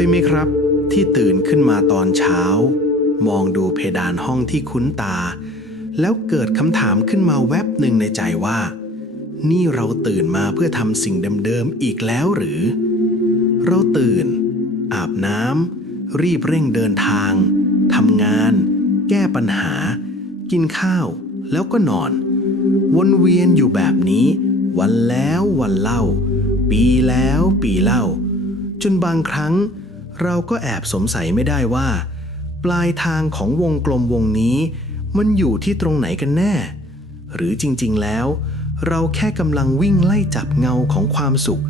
ยไหมครับ ที่ตื่นขึ้นมาตอนเช้า มองดูเพดานห้องที่คุ้นตา แล้วเกิดคำถามขึ้นมาแวบหนึ่งในใจว่า นี่เราตื่นมาเพื่อทำสิ่งเดิมๆอีกแล้วหรือ เราตื่น อาบน้ำรีบเร่งเดินทางทำงาน แก้ปัญหา กินข้าว แล้วก็นอน วนเวียนอยู่แบบนี้ วันแล้ววันเล่า ปีแล้วปีเล่า จนบางครั้ง เราก็แอบสงสัยไม่ได้ว่า ปลายทางของวงกลมวงนี้มันอยู่ที่ตรงไหนกันแน่ หรือจริงๆแล้ว เราแค่กำลังวิ่งไล่จับเงาของความสุข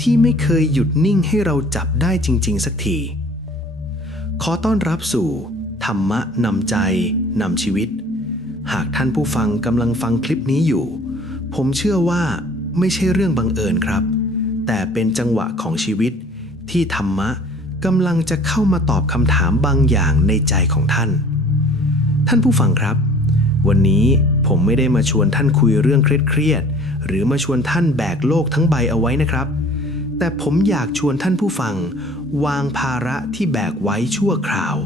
ที่ไม่เคยหยุดนิ่งให้เราจับได้จริง ๆ สักที ขอต้อนรับสู่ ธรรมะนำใจนำชีวิต หากท่านผู้ฟังกำลังฟังคลิปนี้อยู่ ผมเชื่อว่าไม่ใช่เรื่องบังเอิญครับ แต่เป็นจังหวะของชีวิตที่ธรรมะ กำลังจะเข้ามาตอบคำถามบางอย่างในใจของท่าน ท่านผู้ฟังครับ วันนี้ผมไม่ได้มาชวนท่านคุยเรื่องเครียดๆหรือมาชวนท่านแบกโลกทั้งใบเอาไว้นะครับ แต่ผมอยากชวนท่านผู้ฟัง วางภาระที่แบกไว้ชั่วคราว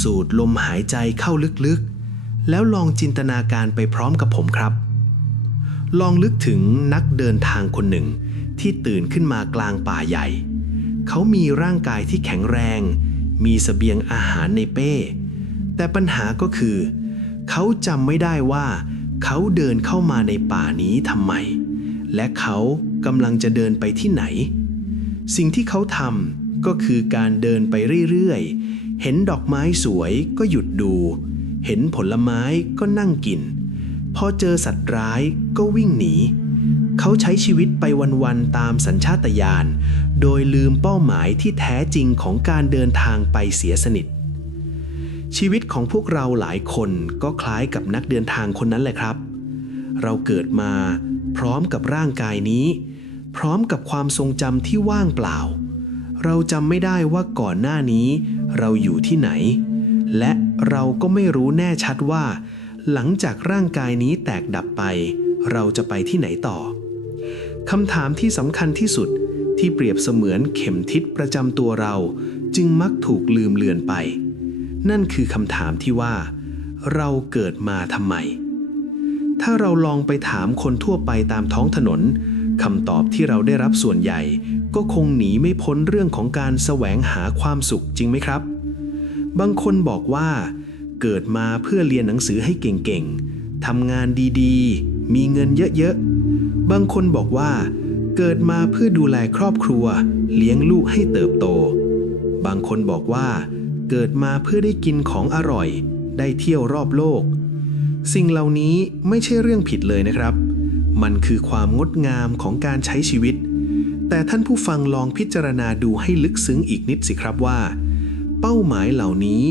สูดลมหายใจเข้าลึกๆ แล้วลองจินตนาการไปพร้อมกับผมครับ ลองนึกถึงนักเดินทางคนหนึ่งที่ตื่นขึ้นมากลางป่าใหญ่ เขามีร่างกายที่แข็งแรง มีเสบียงอาหารในเป้ แต่ปัญหาก็คือ เขาจำไม่ได้ว่า เขาเดินเข้ามาในป่านี้ทำไม และเขากำลังจะเดินไปที่ไหน สิ่งที่เขาทำก็คือการเดินไปเรื่อยๆ เห็นดอกไม้สวยก็หยุดดู เห็นผลไม้ก็นั่งกิน พอเจอสัตว์ร้ายก็วิ่งหนี เขาใช้ชีวิตไปวันๆตามสัญชาตญาณ โดยลืมเป้าหมายที่แท้จริงของการเดินทางไปเสียสนิท ชีวิตของพวกเราหลายคนก็คล้ายกับนักเดินทางคนนั้นแหละครับ เราเกิดมาพร้อมกับร่างกายนี้ พร้อมกับความทรงจำที่ว่างเปล่า เราจำไม่ได้ว่าก่อนหน้านี้ เราอยู่ที่ไหน และเราก็ไม่รู้แน่ชัดว่า หลังจากร่างกายนี้แตกดับไป เราจะไปที่ไหนต่อคำถามที่สำคัญที่สุด ที่เปรียบเสมือนเข็มทิศประจำตัวเรา จึงมักถูกลืมเลือนไป นั่นคือคำถามที่ว่า เราเกิดมาทำไม ถ้าเราลองไปถามคนทั่วไปตามท้องถนนคำตอบที่เราได้รับส่วนใหญ่ ก็คงหนีไม่พ้นเรื่องของการแสวงหาความสุขจริงไหมครับ บางคนบอกว่า เกิดมาเพื่อเรียนหนังสือให้เก่งๆทำงานดีๆ มีเงินเยอะๆ บางคนบอกว่า เกิดมาเพื่อดูแลครอบครัว เลี้ยงลูกให้เติบโต บางคนบอกว่า เกิดมาเพื่อได้กินของอร่อย ได้เที่ยวรอบโลก สิ่งเหล่านี้ไม่ใช่เรื่องผิดเลยนะครับ มันคือความงดงามของการใช้ชีวิต แต่ท่านผู้ฟังลองพิจารณาดูให้ลึกซึ้งอีกนิดสิครับว่า เป้าหมายเหล่านี้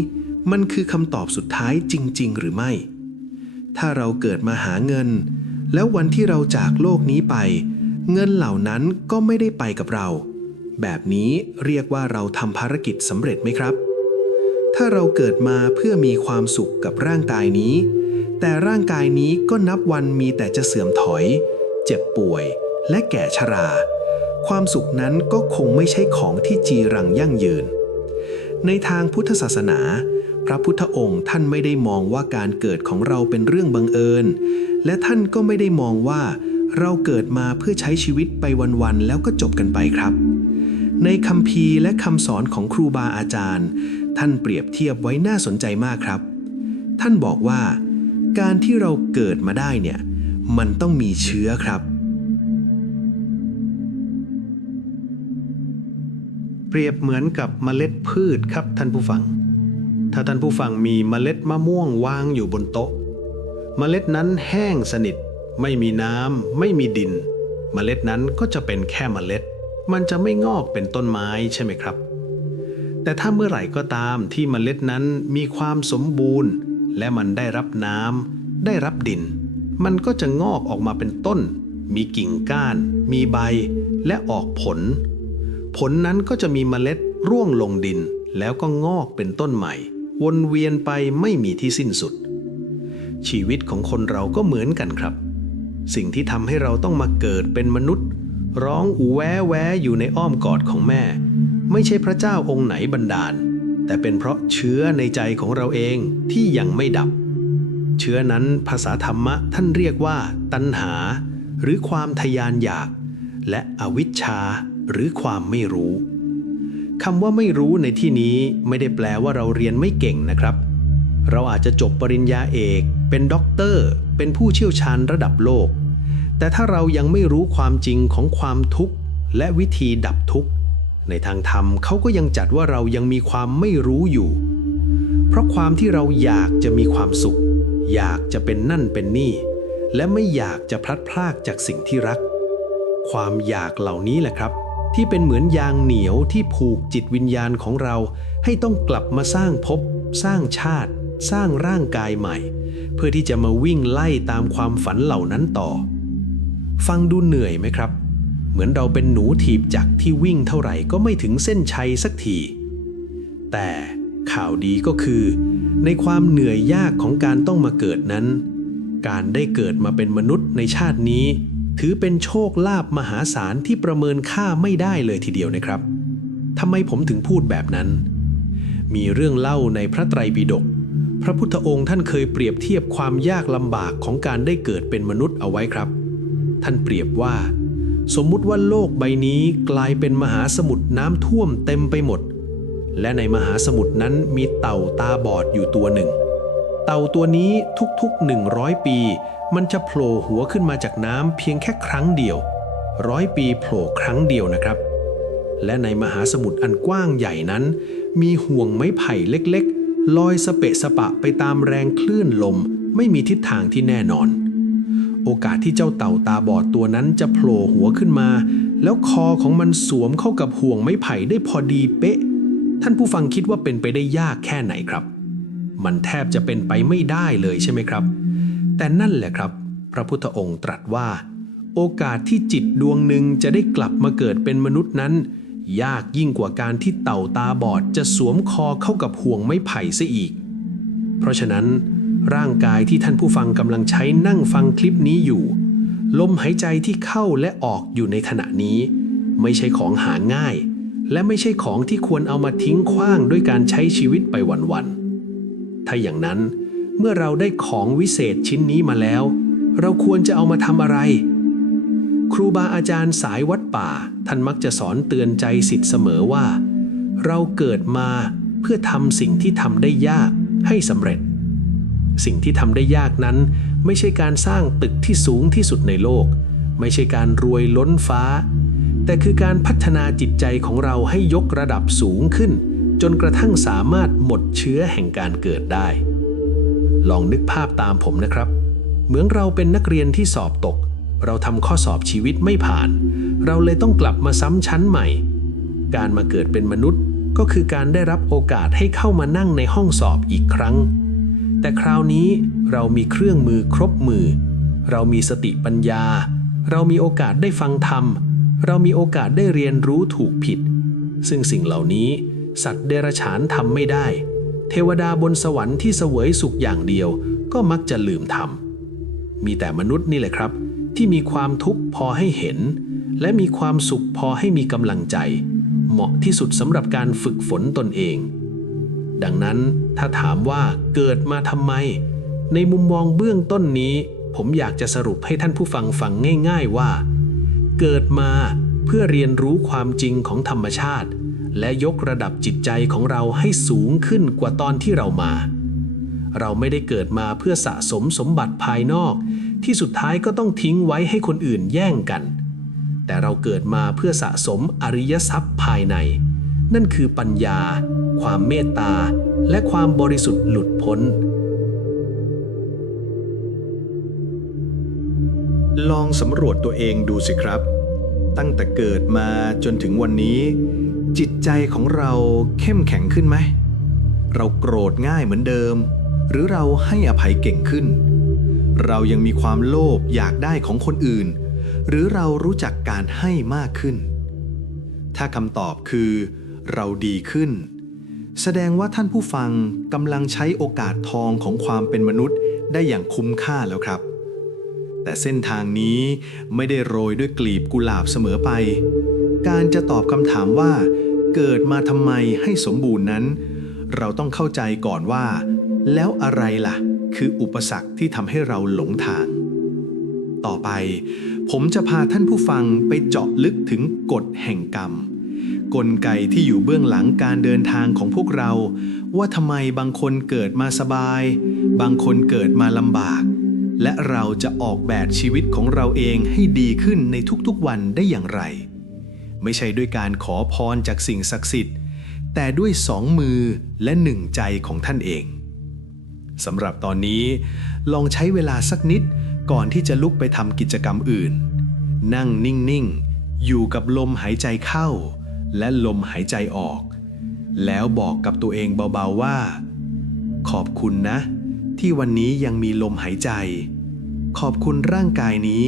มันคือคำตอบสุดท้ายจริง ๆ หรือไม่ ถ้าเราเกิดมาหาเงิน แล้ววันที่เราจากโลกนี้ไป เงินเหล่านั้นก็ไม่ได้ไปกับเรา แบบนี้เรียกว่าเราทำภารกิจสำเร็จไหมครับ ถ้าเราเกิดมาเพื่อมีความสุขกับร่างกายนี้ แต่ร่างกายนี้ก็นับวันมีแต่จะเสื่อมถอย เจ็บป่วย และแก่ชรา ความสุขนั้นก็คงไม่ใช่ของที่จีรังยั่งยืน ในทางพุทธศาสนา พระพุทธองค์ท่านไม่ได้มองว่าการเกิดของเราเป็นเรื่องบังเอิญ และท่านก็ไม่ได้มองว่า เราเกิดมาเพื่อใช้ชีวิตไปวันๆแล้วก็จบกันไปครับ ในคำพีและคำสอนของครูบาอาจารย์ ท่านเปรียบเทียบไว้น่าสนใจมากครับ ท่านบอกว่า การที่เราเกิดมาได้เนี่ย มันต้องมีเชื้อครับ เปรียบเหมือนกับเมล็ดพืชครับท่านผู้ฟัง ถ้าท่านผู้ฟังมีเมล็ดมะม่วงวางอยู่บนโต๊ะ เมล็ดนั้นแห้งสนิท ไม่มีน้ำไม่มีดิน เมล็ดนั้นก็จะเป็นแค่เมล็ด มันจะไม่งอกเป็นต้นไม้ใช่ไหมครับ แต่ถ้าเมื่อไหร่ก็ตามที่เมล็ดนั้นมีความสมบูรณ์ และมันได้รับน้ำได้รับดิน มันก็จะงอกออกมาเป็นต้น มีกิ่งก้าน มีใบ และออกผล ผลนั้นก็จะมีเมล็ดร่วงลงดินแล้วก็งอกเป็นต้นใหม่ วนเวียนไปไม่มีที่สิ้นสุด ชีวิตของคนเราก็เหมือนกันครับ สิ่งที่ทำให้เราต้องมาเกิดเป็นมนุษย์ ร้องอูแวแวอยู่ในอ้อมกอดของแม่ ไม่ใช่พระเจ้าองค์ไหนบันดาล แต่เป็นเพราะเชื้อในใจของเราเองที่ยังไม่ดับ เชื้อนั้นภาษาธรรมะท่านเรียกว่า ตัณหา หรือความทยานอยาก และอวิชชา หรือความไม่รู้คำว่าไม่รู้ในที่นี้ไม่ได้แปลว่าเราเรียนไม่เก่งนะครับ เราอาจจะจบปริญญาเอกเป็นด็อกเตอร์ เป็นผู้เชี่ยวชาญระดับโลก แต่ถ้าเรายังไม่รู้ความจริงของความทุกข์ และวิธีดับทุกข์ ในทางธรรมเขาก็ยังจัดว่าเรายังมีความไม่รู้อยู่ เพราะความที่เราอยากจะมีความสุข อยากจะเป็นนั่นเป็นนี่ และไม่อยากจะพลัดพรากจากสิ่งที่รัก ความอยากเหล่านี้แหละครับ ที่เป็นเหมือนยางเหนียวที่ผูกจิตวิญญาณของเรา ให้ต้องกลับมาสร้างภพสร้างชาติ สร้างร่างกายใหม่ เพื่อที่จะมาวิ่งไล่ตามความฝันเหล่านั้นต่อ ฟังดูเหนื่อยไหมครับ เหมือนเราเป็นหนูถีบจักรที่วิ่งเท่าไหร่ก็ไม่ถึงเส้นชัยสักที แต่ข่าวดีก็คือ ในความเหนื่อยยากของการต้องมาเกิดนั้น การได้เกิดมาเป็นมนุษย์ในชาตินี้ ถือเป็นโชคลาภมหาศาลที่ประเมินค่าไม่ได้เลยทีเดียวนะครับทำไมผมถึงพูดแบบนั้น มีเรื่องเล่าในพระไตรปิฎก พระพุทธองค์ท่านเคยเปรียบเทียบความยากลำบากของการได้เกิดเป็นมนุษย์เอาไว้ครับ ท่านเปรียบว่า สมมุติว่าโลกใบนี้กลายเป็นมหาสมุทรน้ำท่วมเต็มไปหมด และในมหาสมุทรนั้นมีเต่าตาบอดอยู่ตัวหนึ่ง เต่าตัวนี้ทุกๆ 100 ปี มันจะโผล่หัวขึ้นมาจากน้ำเพียงแค่ครั้งเดียวร้อยปีโผล่ครั้งเดียวนะครับ และในมหาสมุทรอันกว้างใหญ่นั้น มีห่วงไม้ไผ่เล็ก ลอยสเปะสปะไปตามแรงคลื่นลมไม่มีทิศทางที่แน่นอน โอกาสที่เจ้าเต่าตาบอดตัวนั้นจะโผล่หัวขึ้นมา แล้วคอของมันสวมเข้ากับห่วงไม้ไผ่ได้พอดีเป๊ะ ท่านผู้ฟังคิดว่าเป็นไปได้ยากแค่ไหนครับ มันแทบจะเป็นไปไม่ได้เลยใช่ไหมครับ แต่นั่นแหละครับ พระพุทธองค์ตรัสว่า โอกาสที่จิตดวงหนึ่งจะได้กลับมาเกิดเป็นมนุษย์นั้น ยากยิ่งกว่าการที่เต่าตาบอดจะสวมคอเข้ากับห่วงไม้ไผ่ซะอีก เพราะฉะนั้นร่างกายที่ท่านผู้ฟังกำลังใช้นั่งฟังคลิปนี้อยู่ ลมหายใจที่เข้าและออกอยู่ในขณะนี้ ไม่ใช่ของหาง่าย และไม่ใช่ของที่ควรเอามาทิ้งขว้างด้วยการใช้ชีวิตไปวันๆถ้าอย่างนั้นเมื่อเราได้ของวิเศษชิ้นนี้มาแล้ว เราควรจะเอามาทำอะไร ครูบาอาจารย์สายวัดป่า ท่านมักจะสอนเตือนใจสิทธิ์เสมอว่า เราเกิดมาเพื่อทำสิ่งที่ทำได้ยากให้สำเร็จ สิ่งที่ทำได้ยากนั้น ไม่ใช่การสร้างตึกที่สูงที่สุดในโลก ไม่ใช่การรวยล้นฟ้า แต่คือการพัฒนาจิตใจของเราให้ยกระดับสูงขึ้น จนกระทั่งสามารถหมดเชื้อแห่งการเกิดได้ ลองนึกภาพตามผมนะครับ เหมือนเราเป็นนักเรียนที่สอบตก เราทำข้อสอบชีวิตไม่ผ่าน เราเลยต้องกลับมาซ้ำชั้นใหม่ การมาเกิดเป็นมนุษย์ก็คือการได้รับโอกาสให้เข้ามานั่งในห้องสอบอีกครั้ง แต่คราวนี้เรามีเครื่องมือครบมือ เรามีสติปัญญา เรามีโอกาสได้ฟังธรรม เรามีโอกาสได้เรียนรู้ถูกผิด ซึ่งสิ่งเหล่านี้ สัตว์เดรัจฉานทำไม่ได้ เทวดาบนสวรรค์ที่เสวยสุขอย่างเดียว ก็มักจะลืมทำมีแต่มนุษย์นี่แหละครับ ที่มีความทุกข์พอให้เห็น และมีความสุขพอให้มีกำลังใจ เหมาะที่สุดสำหรับการฝึกฝนตนเอง ดังนั้นถ้าถามว่าเกิดมาทำไม ในมุมมองเบื้องต้นนี้ ผมอยากจะสรุปให้ท่านผู้ฟังฟังง่าย ๆว่า เกิดมาเพื่อเรียนรู้ความจริงของธรรมชาติ และยกระดับจิตใจของเราให้สูงขึ้นกว่าตอนที่เรามา เราไม่ได้เกิดมาเพื่อสะสมสมบัติภายนอก ที่สุดท้ายก็ต้องทิ้งไว้ให้คนอื่นแย่งกัน แต่เราเกิดมาเพื่อสะสมอริยทรัพย์ภายใน นั่นคือปัญญา ความเมตตา และความบริสุทธิ์หลุดพ้น ลองสำรวจตัวเองดูสิครับ ตั้งแต่เกิดมาจนถึงวันนี้ จิตใจของเราเข้มแข็งขึ้นไหม เราโกรธง่ายเหมือนเดิม หรือเราให้อภัยเก่งขึ้น เรายังมีความโลภอยากได้ของคนอื่น หรือเรารู้จักการให้มากขึ้น ถ้าคำตอบคือ เราดีขึ้น แสดงว่าท่านผู้ฟังกำลังใช้โอกาสทองของความเป็นมนุษย์ได้อย่างคุ้มค่าแล้วครับ แต่เส้นทางนี้ไม่ได้โรยด้วยกลีบกุหลาบเสมอไป การจะตอบคำถามว่า เกิดมาทำไมให้สมบูรณ์นั้น เราต้องเข้าใจก่อนว่า แล้วอะไรล่ะ คืออุปสรรคที่ทำให้เราหลงทาง ต่อไป ผมจะพาท่านผู้ฟังไปเจาะลึกถึงกฎแห่งกรรม กลไกที่อยู่เบื้องหลังการเดินทางของพวกเรา ว่าทำไมบางคนเกิดมาสบาย บางคนเกิดมาลำบาก และเราจะออกแบบชีวิตของเราเองให้ดีขึ้นในทุกๆวันได้อย่างไร ไม่ใช่ด้วยการขอพรจากสิ่งศักดิ์สิทธิ์ แต่ด้วยสองมือและหนึ่งใจของท่านเอง สำหรับตอนนี้ลองใช้เวลาสักนิดก่อนที่จะลุกไปทำกิจกรรมอื่น นั่งนิ่งๆ อยู่กับลมหายใจเข้า และลมหายใจออก แล้วบอกกับตัวเองเบาๆว่า ขอบคุณนะ ที่วันนี้ยังมีลมหายใจ ขอบคุณร่างกายนี้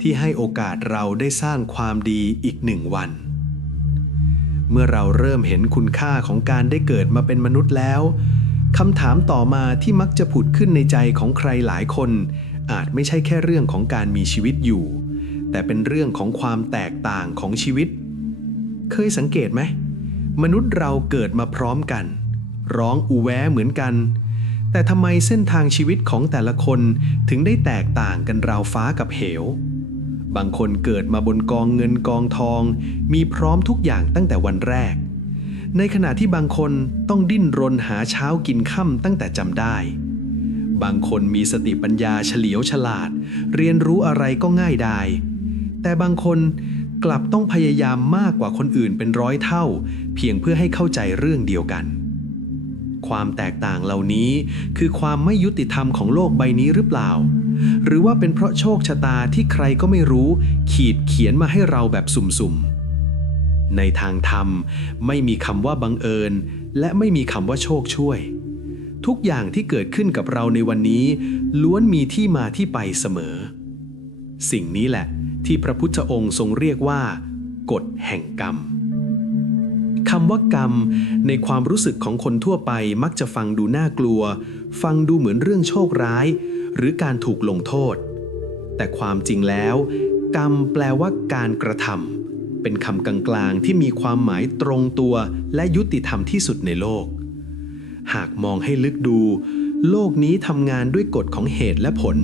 ที่ให้โอกาสเราได้สร้างความดีอีกหนึ่งวัน เมื่อเราเริ่มเห็นคุณค่าของการได้เกิดมาเป็นมนุษย์แล้ว คำถามต่อมาที่มักจะผุดขึ้นในใจของใครหลายคน อาจไม่ใช่แค่เรื่องของการมีชีวิตอยู่ แต่เป็นเรื่องของความแตกต่างของชีวิต เคยสังเกตไหม มนุษย์เราเกิดมาพร้อมกัน ร้องอูแวเหมือนกัน แต่ทำไมเส้นทางชีวิตของแต่ละคนถึงได้แตกต่างกันราวฟ้ากับเหว บางคนเกิดมาบนกองเงินกองทอง มีพร้อมทุกอย่างตั้งแต่วันแรก ในขณะที่บางคนต้องดิ้นรนหาเช้ากินค่ำตั้งแต่จำได้ บางคนมีสติปัญญาเฉลียวฉลาด เรียนรู้อะไรก็ง่ายได้ แต่บางคนกลับต้องพยายามมากกว่าคนอื่นเป็นร้อยเท่า เพียงเพื่อให้เข้าใจเรื่องเดียวกัน ความแตกต่างเหล่านี้คือความไม่ยุติธรรมของโลกใบนี้หรือเปล่า หรือว่าเป็นเพราะโชคชะตาที่ใครก็ไม่รู้ ขีดเขียนมาให้เราแบบสุ่มๆ ในทางธรรม ไม่มีคำว่าบังเอิญ และไม่มีคำว่าโชคช่วย ทุกอย่างที่เกิดขึ้นกับเราในวันนี้ ล้วนมีที่มาที่ไปเสมอ สิ่งนี้แหละ ที่พระพุทธองค์ทรงเรียกว่า กฎแห่งกรรมคำว่ากรรม ในความรู้สึกของคนทั่วไปมักจะฟังดูน่ากลัว ฟังดูเหมือนเรื่องโชคร้าย หรือการถูกลงโทษ แต่ความจริงแล้ว กรรมแปลว่าการกระทำ เป็นคำกลางๆที่มีความหมายตรงตัวและยุติธรรมที่สุดในโลก หากมองให้ลึกดู โลกนี้ทำงานด้วยกฎของเหตุและผล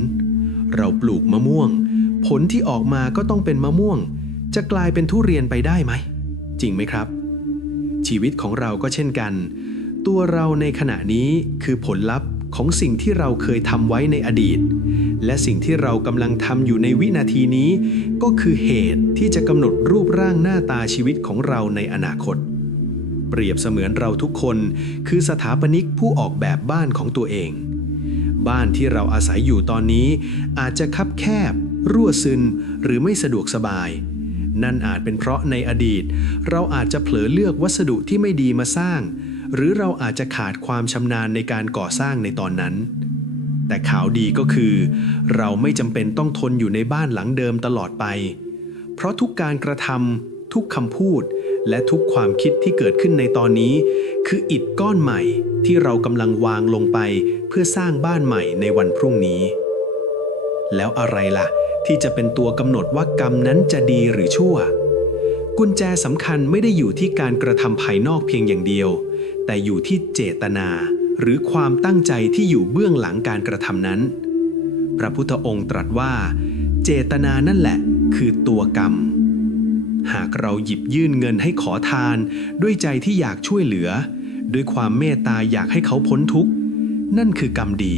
เราปลูกมะม่วง ผลที่ออกมาก็ต้องเป็นมะม่วง จะกลายเป็นทุเรียนไปได้ไหม จริงไหมครับ ชีวิตของเราก็เช่นกัน ตัวเราในขณะนี้คือผลลัพธ์ ของสิ่งที่เราเคยทำไว้ในอดีต และสิ่งที่เรากำลังทำอยู่ในวินาทีนี้ ก็คือเหตุที่จะกำหนดรูปร่างหน้าตาชีวิตของเราในอนาคต เปรียบเสมือนเราทุกคนคือสถาปนิกผู้ออกแบบบ้านของตัวเอง บ้านที่เราอาศัยอยู่ตอนนี้ อาจจะคับแคบ รั่วซึนหรือไม่สะดวกสบายนั่นอาจเป็นเพราะในอดีต เราอาจจะเผลอเลือกวัสดุที่ไม่ดีมาสร้าง หรือเราอาจจะขาดความชำนาญในการก่อสร้างในตอนนั้น แต่ข่าวดีก็คือ เราไม่จำเป็นต้องทนอยู่ในบ้านหลังเดิมตลอดไป เพราะทุกการกระทำทุกคำพูด และทุกความคิดที่เกิดขึ้นในตอนนี้ คืออิฐก้อนใหม่ที่เรากำลังวางลงไปเพื่อสร้างบ้านใหม่ในวันพรุ่งนี้ แล้วอะไรล่ะ ที่จะเป็นตัวกำหนดว่ากรรมนั้นจะดีหรือชั่ว กุญแจสำคัญไม่ได้อยู่ที่การกระทำภายนอกเพียงอย่างเดียว แต่อยู่ที่เจตนาหรือความตั้งใจที่อยู่เบื้องหลังการกระทำนั้น พระพุทธองค์ตรัสว่า เจตนานั่นแหละคือตัวกรรม หากเราหยิบยื่นเงินให้ขอทาน ด้วยใจที่อยากช่วยเหลือ ด้วยความเมตตาอยากให้เขาพ้นทุกข์ นั่นคือกรรมดี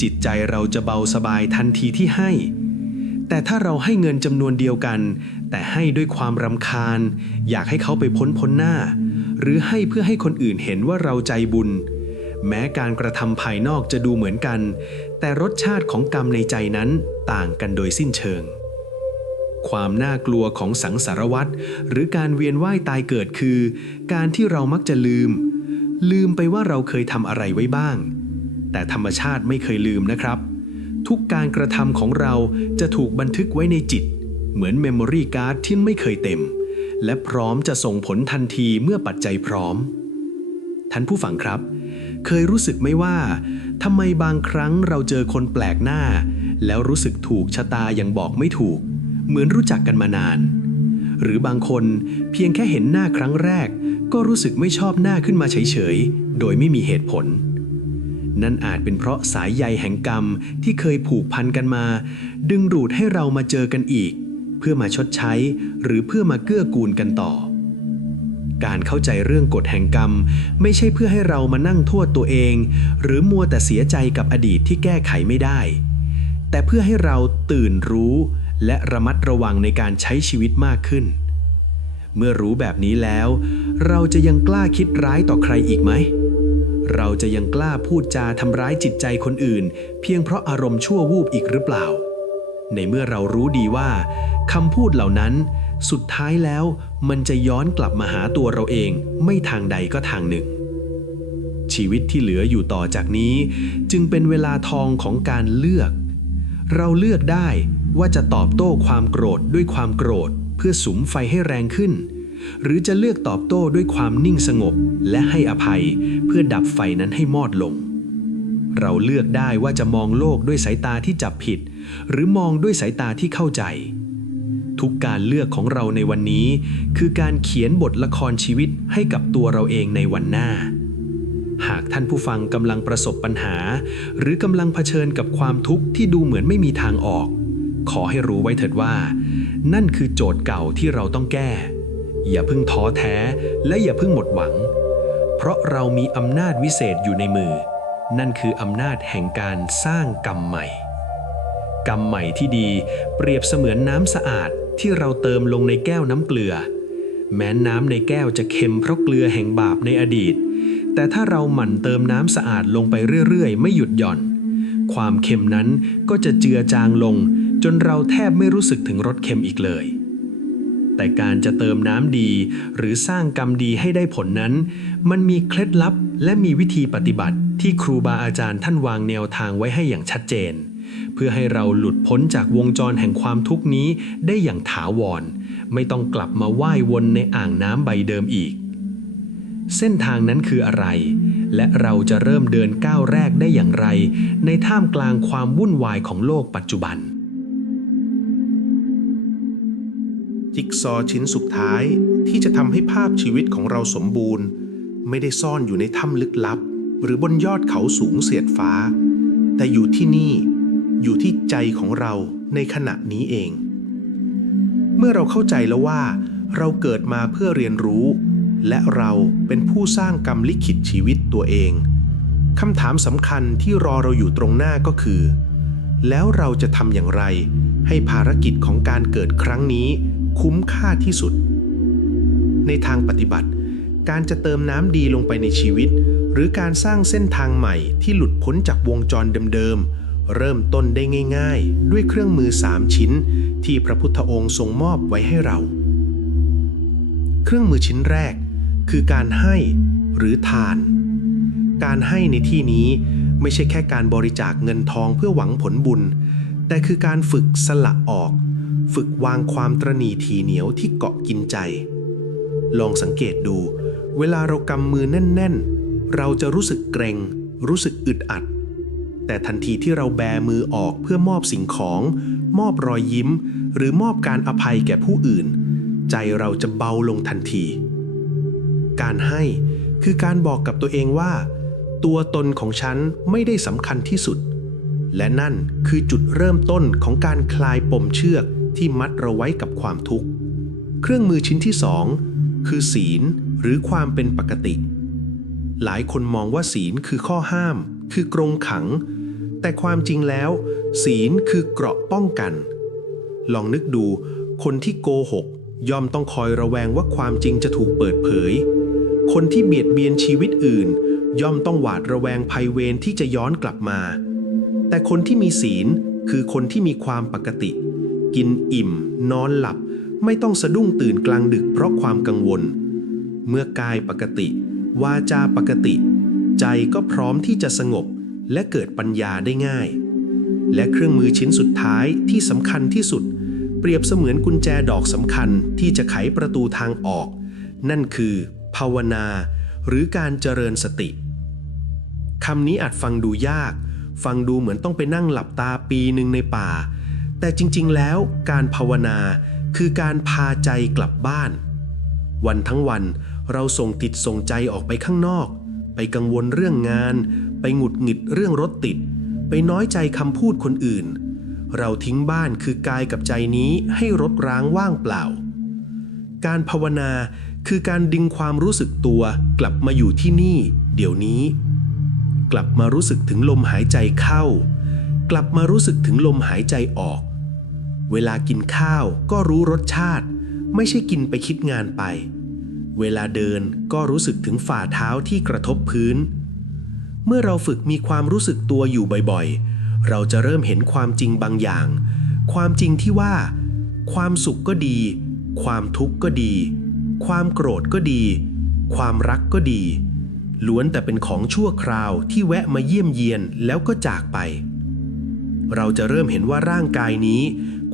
จิตใจเราจะเบาสบายทันทีที่ให้ แต่ถ้าเราให้เงินจำนวนเดียวกัน แต่ให้ด้วยความรำคาญ อยากให้เขาไปพ้นพ้นหน้า หรือให้เพื่อให้คนอื่นเห็นว่าเราใจบุญ แม้การกระทำภายนอกจะดูเหมือนกัน แต่รสชาติของกรรมในใจนั้นต่างกันโดยสิ้นเชิง ความน่ากลัวของสังสารวัตรหรือการเวียนว่ายตายเกิดคือ การที่เรามักจะลืม ลืมไปว่าเราเคยทำอะไรไว้บ้าง แต่ธรรมชาติไม่เคยลืมนะครับ ทุกการกระทำของเราจะถูกบันทึกไว้ในจิต เหมือนเมมโมรี่การ์ดที่ไม่เคยเต็ม และพร้อมจะส่งผลทันทีเมื่อปัจจัยพร้อม ท่านผู้ฟังครับ เคยรู้สึกไหมว่าทำไมบางครั้งเราเจอคนแปลกหน้า แล้วรู้สึกถูกชะตาอย่างบอกไม่ถูก เหมือนรู้จักกันมานาน หรือบางคนเพียงแค่เห็นหน้าครั้งแรก ก็รู้สึกไม่ชอบหน้าขึ้นมาเฉยๆ โดยไม่มีเหตุผลนั่นอาจเป็นเพราะสายใยแห่งกรรมที่เคยผูกพันกันมา ดึงดูดให้เรามาเจอกันอีก พื่อมาชดใช้ หรือเพื่อมาเกื้อกูลกันต่อ การเข้าใจเรื่องกฎแห่งกรรม ไม่ใช่เพื่อให้เรามานั่งโทษตัวเอง หรือมัวแต่เสียใจกับอดีตที่แก้ไขไม่ได้ แต่เพื่อให้เราตื่นรู้ และระมัดระวังในการใช้ชีวิตมากขึ้น เมื่อรู้แบบนี้แล้ว เราจะยังกล้าคิดร้ายต่อใครอีกไหมเราจะยังกล้าพูดจาทำร้ายจิตใจคนอื่น เพียงเพราะอารมณ์ชั่ววูบอีกหรือเปล่า ในเมื่อเรารู้ดีว่าคำพูดเหล่านั้น สุดท้ายแล้วมันจะย้อนกลับมาหาตัวเราเองไม่ทางใดก็ทางหนึ่ง ชีวิตที่เหลืออยู่ต่อจากนี้ จึงเป็นเวลาทองของการเลือก เราเลือกได้ว่าจะตอบโต้ความโกรธด้วยความโกรธ เพื่อสุมไฟให้แรงขึ้น หรือจะเลือกตอบโต้ด้วยความนิ่งสงบ และให้อภัยเพื่อดับไฟนั้นให้มอดลง เราเลือกได้ว่าจะมองโลกด้วยสายตาที่จับผิด หรือมองด้วยสายตาที่เข้าใจ ทุกการเลือกของเราในวันนี้ คือการเขียนบทละครชีวิตให้กับตัวเราเองในวันหน้า หากท่านผู้ฟังกำลังประสบปัญหา หรือกำลังเผชิญกับความทุกข์ที่ดูเหมือนไม่มีทางออก ขอให้รู้ไว้เถิดว่า นั่นคือโจทย์เก่าที่เราต้องแก้ อย่าเพิ่งท้อแท้และอย่าเพิ่งหมดหวัง เพราะเรามีอำนาจวิเศษอยู่ในมือ นั่นคืออำนาจแห่งการสร้างกรรมใหม่ กรรมใหม่ที่ดีเปรียบเสมือนน้ำสะอาดที่เราเติมลงในแก้วน้ำเกลือ แม้น้ำในแก้วจะเค็มเพราะเกลือแห่งบาปในอดีต แต่ถ้าเราหมั่นเติมน้ำสะอาดลงไปเรื่อยๆ ไม่หยุดหย่อน ความเค็มนั้นก็จะเจือจางลง จนเราแทบไม่รู้สึกถึงรสเค็มอีกเลยแต่การจะเติมน้ำดีหรือสร้างกรรมดีให้ได้ผลนั้น มันมีเคล็ดลับและมีวิธีปฏิบัติ ที่ครูบาอาจารย์ท่านวางแนวทางไว้ให้อย่างชัดเจน เพื่อให้เราหลุดพ้นจากวงจรแห่งความทุกข์นี้ได้อย่างถาวร ไม่ต้องกลับมาว่ายวนในอ่างน้ำใบเดิมอีก เส้นทางนั้นคืออะไร และเราจะเริ่มเดินก้าวแรกได้อย่างไร ในท่ามกลางความวุ่นวายของโลกปัจจุบันจิ๊กซอชิ้นสุดท้ายที่จะทำให้ภาพชีวิตของเราสมบูรณ์ ไม่ได้ซ่อนอยู่ในถ้ำลึกลับ หรือบนยอดเขาสูงเสียดฟ้า แต่อยู่ที่นี่อยู่ที่ใจของเราในขณะนี้เอง เมื่อเราเข้าใจแล้วว่า เราเกิดมาเพื่อเรียนรู้ และเราเป็นผู้สร้างกรรมลิขิตชีวิตตัวเองคำถามสำคัญที่รอเราอยู่ตรงหน้าก็คือ แล้วเราจะทำอย่างไร ให้ภารกิจของการเกิดครั้งนี้คุ้มค่าที่สุด ในทางปฏิบัติ การจะเติมน้ำดีลงไปในชีวิต หรือการสร้างเส้นทางใหม่ที่หลุดพ้นจากวงจรเดิมๆ เริ่มต้นได้ง่ายๆ ด้วยเครื่องมือสามชิ้น ที่พระพุทธองค์ทรงมอบไว้ให้เรา เครื่องมือชิ้นแรก คือการให้หรือทาน การให้ในที่นี้ไม่ใช่แค่การบริจาคเงินทองเพื่อหวังผลบุญ แต่คือการฝึกสละออก ฝึกวางความตรณีทีเหนียวที่เกาะกินใจ ลองสังเกตดู เวลาเรากำมือแน่น ๆ เราจะรู้สึกเกรง รู้สึกอึดอัด แต่ทันทีที่เราแบมือออกเพื่อมอบสิ่งของ มอบรอยยิ้ม หรือมอบการอภัยแก่ผู้อื่น ใจเราจะเบาลงทันที การให้คือการบอกกับตัวเองว่า ตัวตนของฉันไม่ได้สำคัญที่สุด และนั่นคือจุดเริ่มต้นของการคลายปมเชือกที่มัดเราไว้กับความทุกข์ เครื่องมือชิ้นที่สองคือศีลหรือความเป็นปกติ หลายคนมองว่าศีลคือข้อห้าม คือกรงขัง แต่ความจริงแล้ว ศีลคือเกราะป้องกัน ลองนึกดู คนที่โกหก ย่อมต้องคอยระแวงว่าความจริงจะถูกเปิดเผย คนที่เบียดเบียนชีวิตอื่น ย่อมต้องหวาดระแวงภัยเวรที่จะย้อนกลับมา แต่คนที่มีศีลคือคนที่มีความปกติ กินอิ่ม นอนหลับ ไม่ต้องสะดุ้งตื่นกลางดึกเพราะความกังวล เมื่อกายปกติ วาจาปกติ ใจก็พร้อมที่จะสงบและเกิดปัญญาได้ง่าย และเครื่องมือชิ้นสุดท้ายที่สำคัญที่สุด เปรียบเสมือนกุญแจดอกสำคัญที่จะไขประตูทางออก นั่นคือ ภาวนา หรือการเจริญสติคำนี้อาจฟังดูยาก ฟังดูเหมือนต้องไปนั่งหลับตาปีหนึ่งในป่า แต่จริงๆ แล้วการภาวนาคือการพาใจกลับบ้าน วันทั้งวัน เราส่งติดส่งใจออกไปข้างนอก ไปกังวลเรื่องงาน ไปหงุดหงิดเรื่องรถติด ไปน้อยใจคำพูดคนอื่น เราทิ้งบ้านคือกายกับใจนี้ให้รถร้างว่างเปล่า การภาวนาคือการดึงความรู้สึกตัวกลับมาอยู่ที่นี่ เดี๋ยวนี้ กลับมารู้สึกถึงลมหายใจเข้า กลับมารู้สึกถึงลมหายใจออก เวลากินข้าวก็รู้รสชาติ ไม่ใช่กินไปคิดงานไป เวลาเดินก็รู้สึกถึงฝ่าเท้าที่กระทบพื้น เมื่อเราฝึกมีความรู้สึกตัวอยู่บ่อยๆ เราจะเริ่มเห็นความจริงบางอย่าง ความจริงที่ว่า ความสุขก็ดี ความทุกข์ก็ดี ความโกรธก็ดี ความรักก็ดี ล้วนแต่เป็นของชั่วคราวที่แวะมาเยี่ยมเยียนแล้วก็จากไป เราจะเริ่มเห็นว่าร่างกายนี้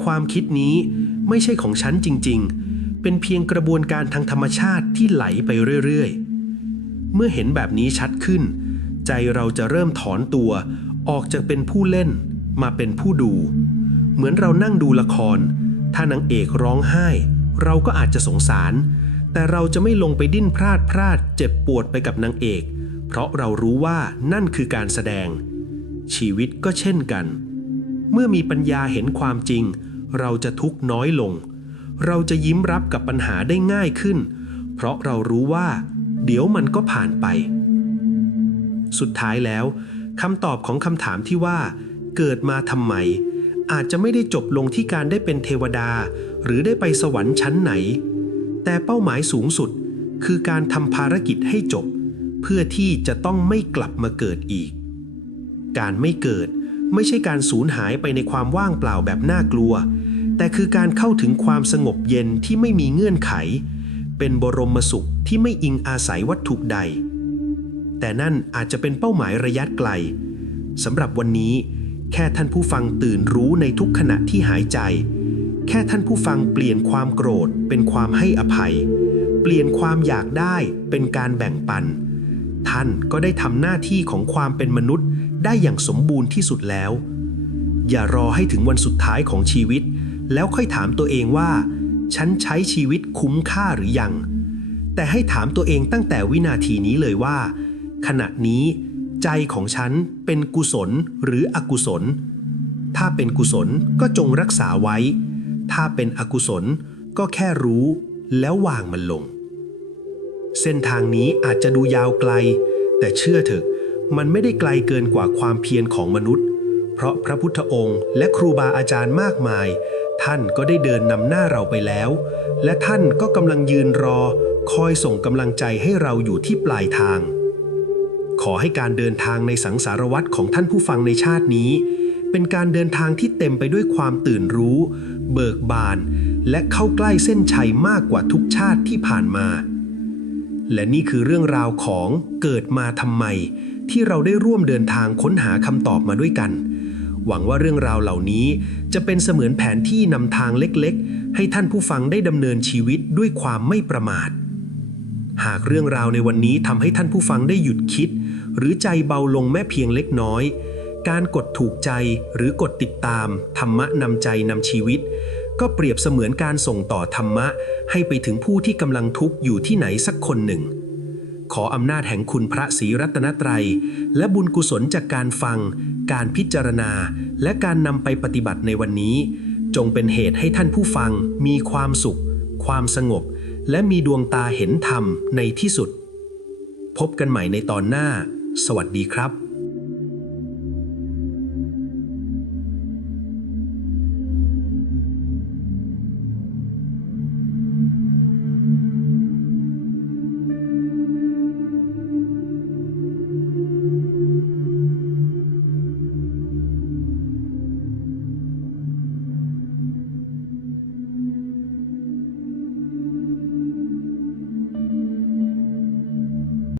ความคิดนี้ไม่ใช่ของฉันจริงๆ เป็นเพียงกระบวนการทางธรรมชาติที่ไหลไปเรื่อยๆ เมื่อเห็นแบบนี้ชัดขึ้น ใจเราจะเริ่มถอนตัวออกจากเป็นผู้เล่นมาเป็นผู้ดู เหมือนเรานั่งดูละคร ถ้านางเอกร้องไห้ เราก็อาจจะสงสาร แต่เราจะไม่ลงไปดิ้นพลาดพลาดเจ็บปวดไปกับนางเอก เพราะเรารู้ว่านั่นคือการแสดง ชีวิตก็เช่นกัน เมื่อมีปัญญาเห็นความจริง เราจะทุกข์น้อยลง เราจะยิ้มรับกับปัญหาได้ง่ายขึ้น เพราะเรารู้ว่า เดี๋ยวมันก็ผ่านไป สุดท้ายแล้วคำตอบของคำถามที่ว่า เกิดมาทำไม อาจจะไม่ได้จบลงที่การได้เป็นเทวดา หรือได้ไปสวรรค์ชั้นไหน แต่เป้าหมายสูงสุดคือการทำภารกิจให้จบ เพื่อที่จะต้องไม่กลับมาเกิดอีก การไม่เกิดไม่ใช่การสูญหายไปในความว่างเปล่าแบบน่ากลัว แต่คือการเข้าถึงความสงบเย็นที่ไม่มีเงื่อนไข เป็นบรมสุขที่ไม่อิงอาศัยวัตถุใด แต่นั่นอาจจะเป็นเป้าหมายระยะไกลสำหรับวันนี้แค่ท่านผู้ฟังตื่นรู้ในทุกขณะที่หายใจ แค่ท่านผู้ฟังเปลี่ยนความโกรธเป็นความให้อภัย เปลี่ยนความอยากได้เป็นการแบ่งปัน ท่านก็ได้ทำหน้าที่ของความเป็นมนุษย์ได้อย่างสมบูรณ์ที่สุดแล้ว อย่ารอให้ถึงวันสุดท้ายของชีวิต แล้วค่อยถามตัวเองว่า ฉันใช้ชีวิตคุ้มค่าหรือยัง แต่ให้ถามตัวเองตั้งแต่วินาทีนี้เลยว่า ขณะนี้ใจของฉันเป็นกุศลหรืออกุศล ถ้าเป็นกุศลก็จงรักษาไว้ ถ้าเป็นอกุศลก็แค่รู้แล้ววางมันลง เส้นทางนี้อาจจะดูยาวไกล แต่เชื่อเถอะ มันไม่ได้ไกลเกินกว่าความเพียรของมนุษย์ เพราะพระพุทธองค์และครูบาอาจารย์มากมาย ท่านก็ได้เดินนำหน้าเราไปแล้ว และท่านก็กำลังยืนรอ คอยส่งกำลังใจให้เราอยู่ที่ปลายทาง ขอให้การเดินทางในสังสารวัตรของท่านผู้ฟังในชาตินี้ เป็นการเดินทางที่เต็มไปด้วยความตื่นรู้ เบิกบาน และเข้าใกล้เส้นชัยมากกว่าทุกชาติที่ผ่านมา และนี่คือเรื่องราวของเกิดมาทำไม ที่เราได้ร่วมเดินทางค้นหาคำตอบมาด้วยกัน หวังว่าเรื่องราวเหล่านี้ จะเป็นเสมือนแผนที่นำทางเล็กๆ ให้ท่านผู้ฟังได้ดำเนินชีวิตด้วยความไม่ประมาท หากเรื่องราวในวันนี้ทำให้ท่านผู้ฟังได้หยุดคิด หรือใจเบาลงแม้เพียงเล็กน้อย การกดถูกใจหรือกดติดตาม ธรรมะนำใจนำชีวิต ก็เปรียบเสมือนการส่งต่อธรรมะ ให้ไปถึงผู้ที่กำลังทุกข์อยู่ที่ไหนสักคนหนึ่ง ขออำนาจแห่งคุณพระศรีรัตนตรัย และบุญกุศลจากการฟัง การพิจารณา และการนำไปปฏิบัติในวันนี้ จงเป็นเหตุให้ท่านผู้ฟังมีความสุข ความสงบ และมีดวงตาเห็นธรรมในที่สุด พบกันใหม่ในตอนหน้า สวัสดีครับ